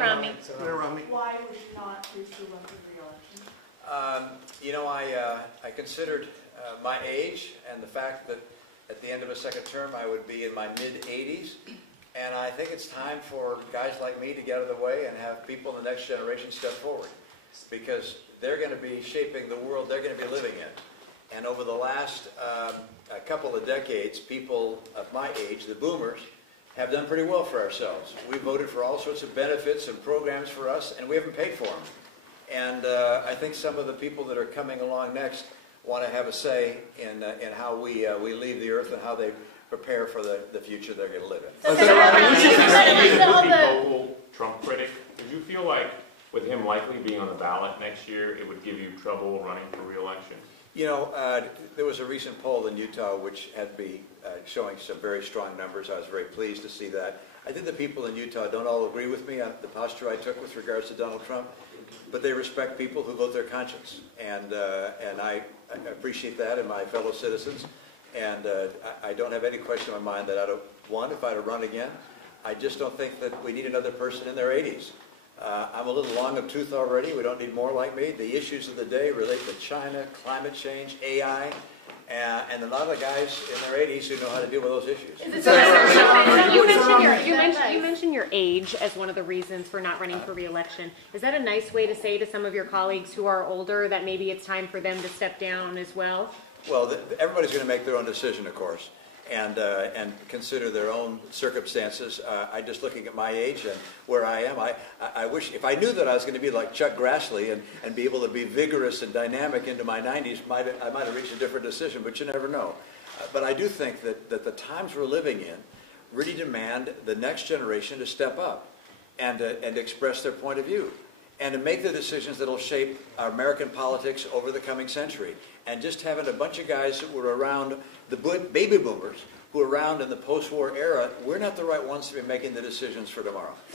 Romney. Senator Romney. Why would you not pursue elected re-election? You know, I considered my age and the fact that at the end of a second term I would be in my mid-80s, and I think it's time for guys like me to get out of the way and have people in the next generation step forward, because they're going to be shaping the world they're going to be living in. And over the last a couple of decades, people of my age, the boomers, have done pretty well for ourselves. We voted for all sorts of benefits and programs for us, and we haven't paid for them. And I think some of the people that are coming along next want to have a say in how we leave the earth and how they prepare for the future they're going to live in. A vocal Trump critic, did you feel like with him likely being on the ballot next year, it would give you trouble running for re-election? You know, there was a recent poll in Utah which had me showing some very strong numbers. I was very pleased to see that. I think the people in Utah don't all agree with me on the posture I took with regards to Donald Trump, but they respect people who vote their conscience, and I appreciate that in my fellow citizens. And I don't have any question in my mind that if I'd have run again, I just don't think that we need another person in their 80s. I'm a little long of tooth already. We don't need more like me. The issues of the day relate to China, climate change, AI, and a lot of guys in their 80s who know how to deal with those issues. You mentioned your age as one of the reasons for not running for re-election. Is that a nice way to say to some of your colleagues who are older that maybe it's time for them to step down as well? Well, everybody's going to make their own decision, of course, and consider their own circumstances. I just looking at my age and where I am, I wish, if I knew that I was going to be like Chuck Grassley and be able to be vigorous and dynamic into my 90s, I might have reached a different decision, but you never know. But I do think that the times we're living in really demand the next generation to step up and express their point of view, and to make the decisions that will shape our American politics over the coming century. And just having a bunch of guys that were around, the baby boomers, who were around in the post-war era, we're not the right ones to be making the decisions for tomorrow.